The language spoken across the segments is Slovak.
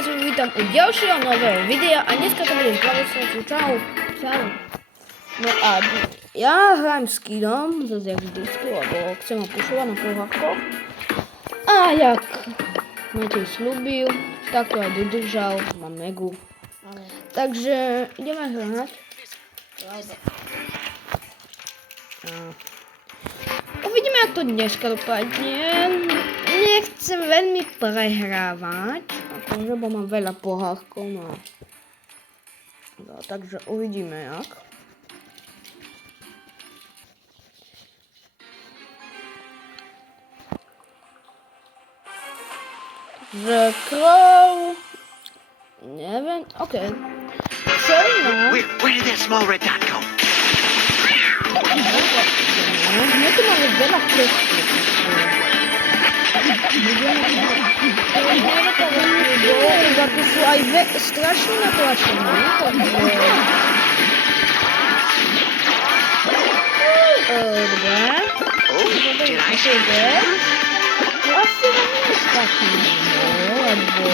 Witam u ďalšieho nového videa a dneska to bude zdravo. Čau. No a ja hrajem s Kidom, zase jak vždycky, lebo chcem ho pušovať na pohárkoch. A jak Matej slúbil, tak to aj dodržal, mám megu. Takže ideme hrať. Uvidíme, jak to dneska dopadne. Nechcem veľmi prehrávať, akože, bo mám veľa pohárkov. No, takže uvidíme, jak. Že krov... Neviem, okej. Černá... Where did that small red dot go? My tu máme veľa krestov. Iba tu sú aj strašne natlačené. Dobre. Asi vám nie stačí, lebo...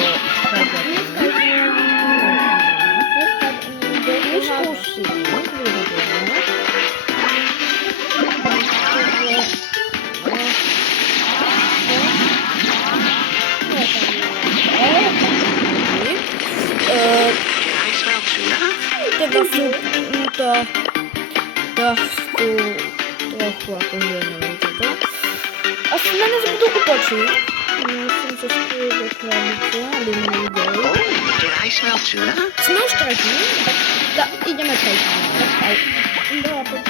Skúsim. Teda sú to trochu akože neviem čo to. Asi na nás budú útočiť. Musím sa skôr do krabice, aby ma nevideli. Sme už tretí. Ideme tretí. Dobra,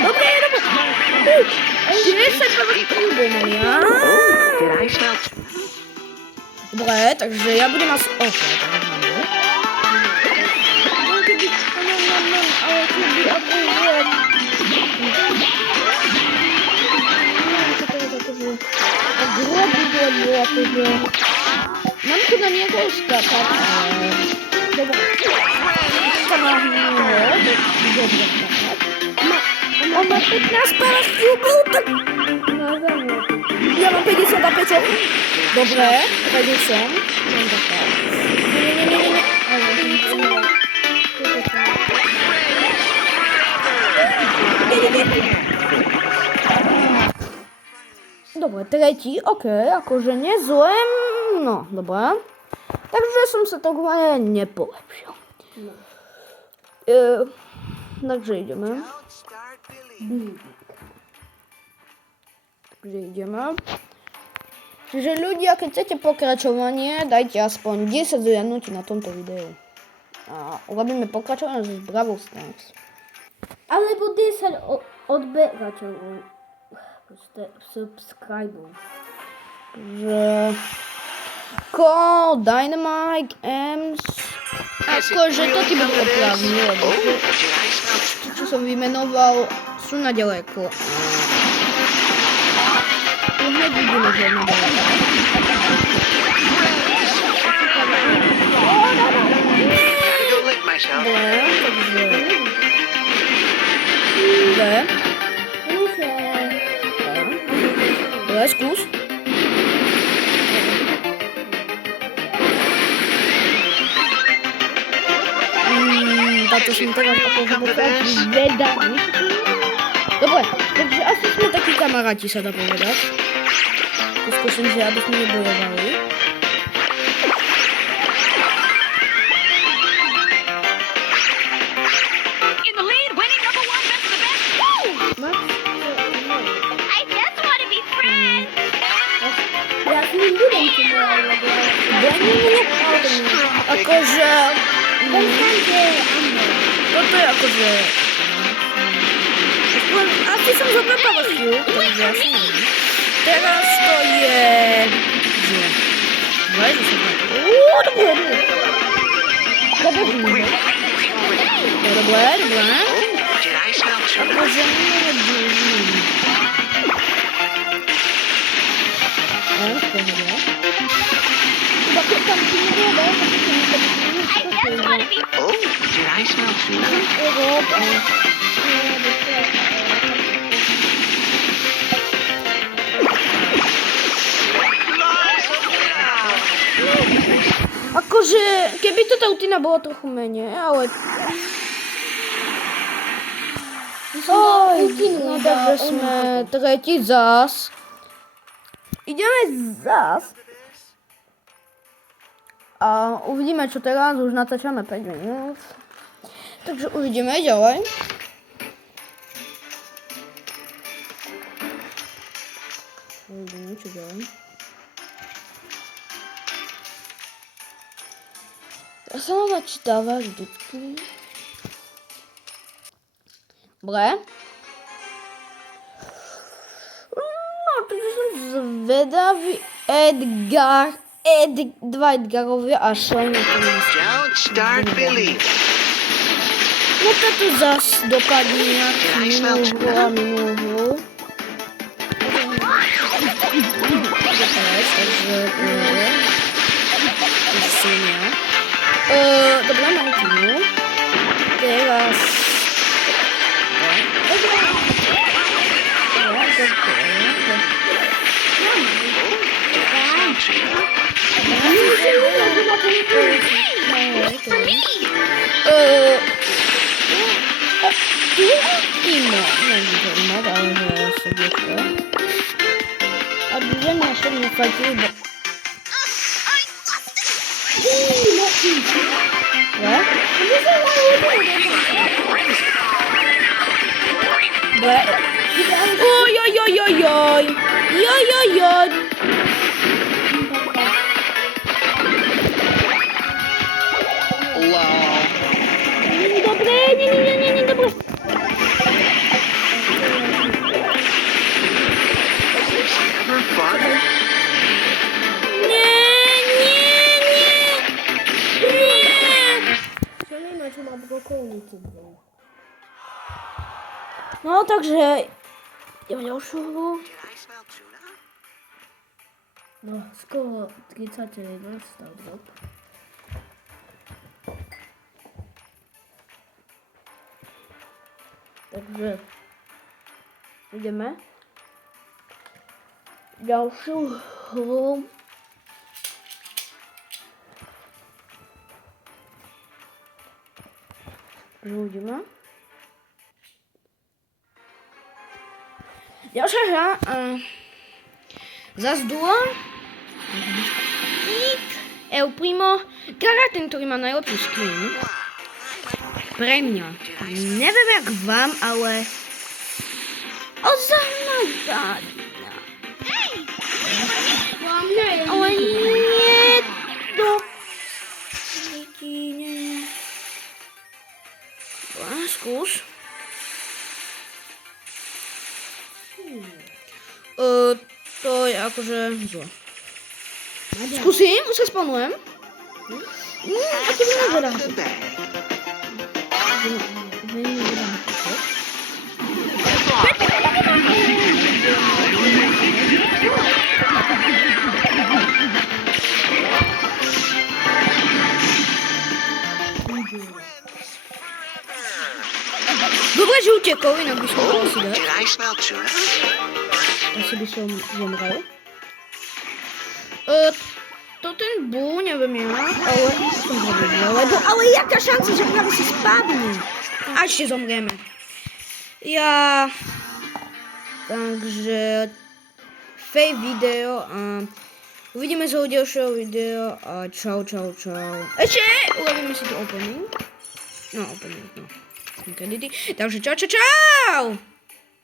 Dobre. 10 klubov mali, Dobre, takže ja budem asi... Ale keby akože... A groby boli, akože... Mám tu na niekoho skákať, ale... Dobre. Tam má dobre skákať. On má 15 pár klubov, tak... Ja mám 50 a 5. Dobre, vedel som. Dobre, tretí, okej, akože nezle. No, dobre. Takže som sa tak nepolepšil. Takže ideme. Čiže ľudia, keď chcete pokračovanie, dajte aspoň 10 zriadnutí na tomto videu. A urobíme pokračovanie z Brawl Stars. Alebo 10 odberateľov. Subscribov. Že... Call, Dynamite, Ems... Akože to ty bol opravný, lebo čo som vymenoval, sú na ďaleko. Hneď vidíme, že je na ďaleko. Dobre, skús. Táto som teraz zvedavý. Dobre, takže asi sme takí kamaráti, sa dá povedať. Skúsim, že aby sme nebojovali. Ja s ním budem tu bojovať. Akože... Toto je akože... Asi som zobratala chvíľu, takže asi neviem. Teraz to je... Dobre, že som dobre. Akože neviem. Bakit kang pinuro ba? Oh, did I I smell tuna? Akože, keby to tá utina bola trochu menej, ale... Oj, no takže sme tretí zas. Ideme zas. A uvidíme, čo teraz. Už natáčame 5 minút. Takže uvidíme ďalej. Uvidíme, čo ďalej. Ja sa mám načítava vždycky. Dobre. No, takže som zvedavý. Dva Edgarovia a Shane na to místo. Don't start believing. No to tu zas dopadne nejaký minulú. Takže silnia. Dobre, máme týmu. Teraz... A duże nasze nie wchodziły, bo... Oj, oj, oj, oj, oj. Oj, oj, oj. Dobre, nie, dobre. Ever fun? Nie. Shane na čo má brokovnicu. No, takže... Ideme ďalšiu hru. I smell tuna? No, skoro 31 stav drop. Takže... Ideme. Ďalšiu hru. Uvidíme. Ďalšia hra. Zas duo. El Primo. Kara ten, ktorý má najlepší skin. Pre mňa. Neviem jak vám, ale... Ozaj ma zadná. Ale nie to... Nie. Skús. To je akože zlo. Skúsim, už sa spawnujem. Akože nevedám. The bag. Dobre, že utekol, inak by som mohol si dať. Did I smell tuna? Asi by som zomrel. To ten bú, neviem ja, ale som ho videl, ale jaká šanca, že práve si spadne. A ešte zomrieme. Takže fake video a uvidíme sa u ďalšieho video a čau. Ešte urobíme si tu opening. No, opening, no. Takže čau.